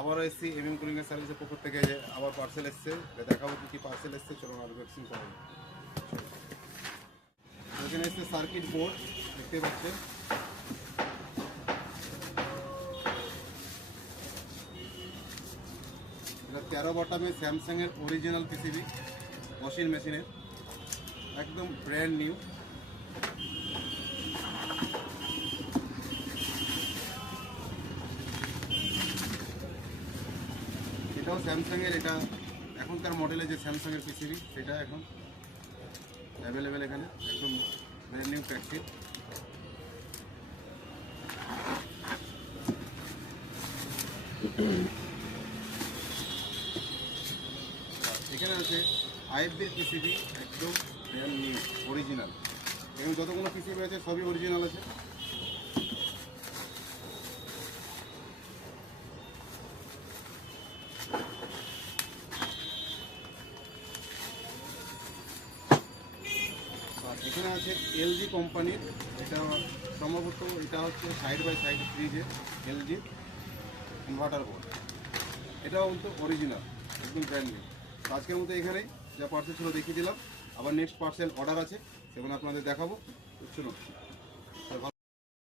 আবারও এসেছি এমএম কুলিংয়ের সার্ভিসের পক্ষ থেকে, যে আবার পার্সেল এসছে, দেখাবো কি পার্সেল এসছে। চলুন আনবক্সিং করা যাক। এখানে এসছে সার্কিট বোর্ড, দেখতে পাচ্ছেন। এটা 13 বটমের স্যামসাংয়ের অরিজিনাল পিসিবি, ওয়াশিং মেশিনের, একদম ব্র্যান্ড নিউ। এটাও স্যামসাংয়ের, এটা এখনকার মডেলে যে স্যামসাংয়ের পিসিবি সেটা এখন অ্যাভেলেবেল এখানে, একদম ব্র্যান্ড নিউ প্যাকেট। এখানে আছে আইএফবির পিসিবি, একদম ব্র্যান্ড নিউ অরিজিনাল। এখানে যতগুলো পিসিবি আছে সবই অরিজিনাল আছে। এখানে আছে এলজি কোম্পানির, এটা সম্ভবত এটা হচ্ছে সাইড বাই সাইড ফ্রিজের এলজি ইনভার্টার বোর্ড, এটাও কিন্তু অরিজিনাল, একদম ব্র্যান্ড নিউ। আজকের মতো এখানেই যা পার্সেল ছিল দেখিয়ে দিলাম। আবার নেক্সট পার্সেল অর্ডার আছে, সেখানে আপনাদের দেখাবো। চলুন।